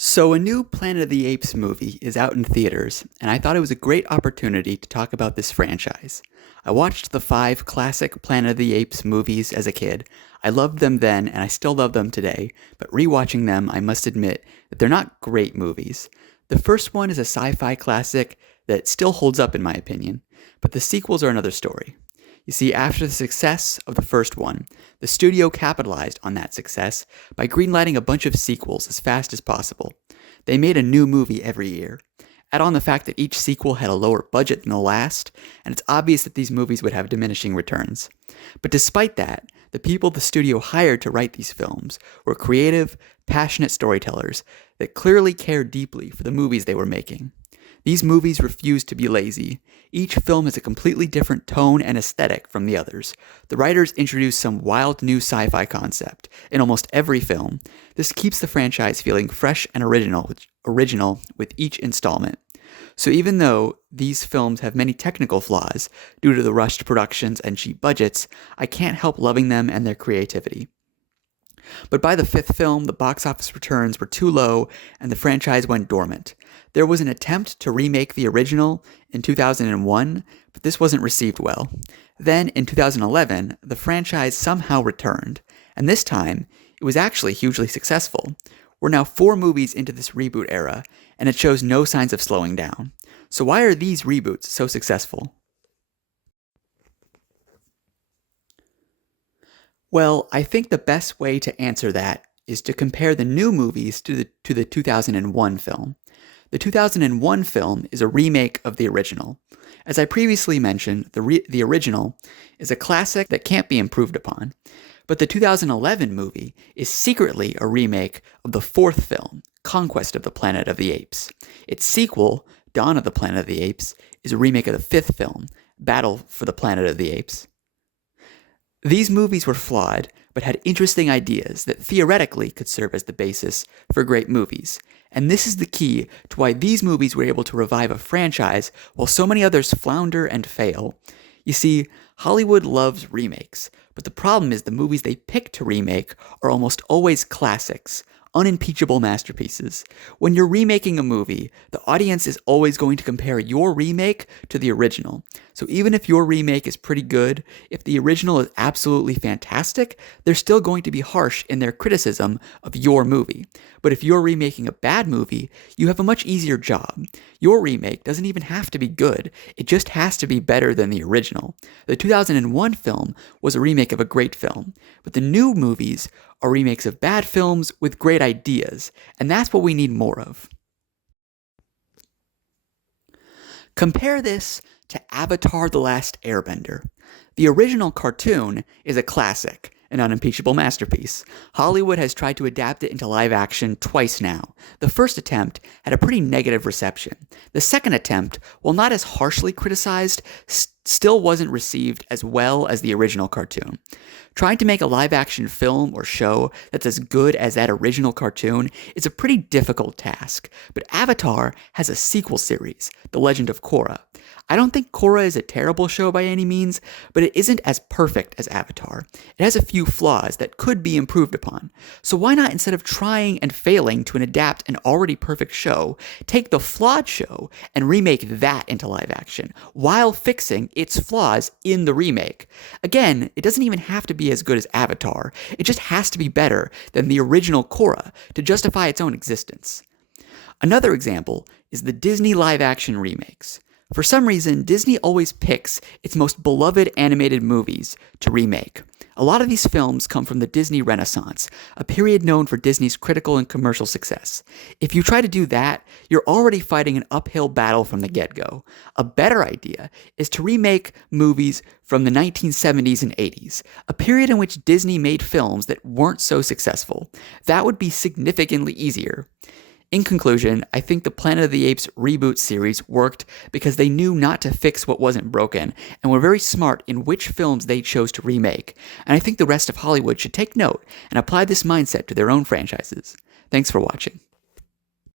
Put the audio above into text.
So, a new Planet of the Apes movie is out in theaters, and I thought it was a great opportunity to talk about this franchise. I watched the five classic Planet of the Apes movies as a kid. I loved them then, and I still love them today, but rewatching them, I must admit that they're not great movies. The first one is a sci fi classic that still holds up, in my opinion, but the sequels are another story. You see, after the success of the first one, the studio capitalized on that success by greenlighting a bunch of sequels as fast as possible. They made a new movie every year. Add on the fact that each sequel had a lower budget than the last, and it's obvious that these movies would have diminishing returns. But despite that, the people the studio hired to write these films were creative, passionate storytellers that clearly cared deeply for the movies they were making. These movies refuse to be lazy. Each film has a completely different tone and aesthetic from the others. The writers introduce some wild new sci-fi concept in almost every film. This keeps the franchise feeling fresh and original with each installment. So even though these films have many technical flaws due to the rushed productions and cheap budgets, I can't help loving them and their creativity. But by the fifth film, the box office returns were too low and the franchise went dormant. There was an attempt to remake the original in 2001, but this wasn't received well. Then, in 2011, the franchise somehow returned, and this time, it was actually hugely successful. We're now 4 movies into this reboot era, and it shows no signs of slowing down. So why are these reboots so successful? Well, I think the best way to answer that is to compare the new movies to the 2001 film. The 2001 film is a remake of the original. As I previously mentioned, the original is a classic that can't be improved upon. But the 2011 movie is secretly a remake of the fourth film, Conquest of the Planet of the Apes. Its sequel, Dawn of the Planet of the Apes, is a remake of the fifth film, Battle for the Planet of the Apes. These movies were flawed, but had interesting ideas that theoretically could serve as the basis for great movies. And this is the key to why these movies were able to revive a franchise while so many others flounder and fail. You see, Hollywood loves remakes, but the problem is the movies they pick to remake are almost always classics, unimpeachable masterpieces. When you're remaking a movie, the audience is always going to compare your remake to the original. So even if your remake is pretty good, if the original is absolutely fantastic, they're still going to be harsh in their criticism of your movie. But if you're remaking a bad movie, you have a much easier job. Your remake doesn't even have to be good, it just has to be better than the original. The 2001 film was a remake of a great film, but the new movies are remakes of bad films with great ideas, and that's what we need more of. Compare this to Avatar: The Last Airbender. The original cartoon is a classic, an unimpeachable masterpiece. Hollywood has tried to adapt it into live action twice now. The first attempt had a pretty negative reception. The second attempt, while not as harshly criticized, still wasn't received as well as the original cartoon. Trying to make a live action film or show that's as good as that original cartoon is a pretty difficult task, but Avatar has a sequel series, The Legend of Korra. I don't think Korra is a terrible show by any means, but it isn't as perfect as Avatar. It has a few flaws that could be improved upon. So why not, instead of trying and failing to adapt an already perfect show, take the flawed show and remake that into live action, while fixing its flaws in the remake? Again, it doesn't even have to be as good as Avatar. It just has to be better than the original Korra to justify its own existence. Another example is the Disney live-action remakes. For some reason, Disney always picks its most beloved animated movies to remake. A lot of these films come from the Disney Renaissance, a period known for Disney's critical and commercial success. If you try to do that, you're already fighting an uphill battle from the get-go. A better idea is to remake movies from the 1970s and 80s, a period in which Disney made films that weren't so successful. That would be significantly easier. In conclusion, I think the Planet of the Apes reboot series worked because they knew not to fix what wasn't broken and were very smart in which films they chose to remake. And I think the rest of Hollywood should take note and apply this mindset to their own franchises. Thanks for watching.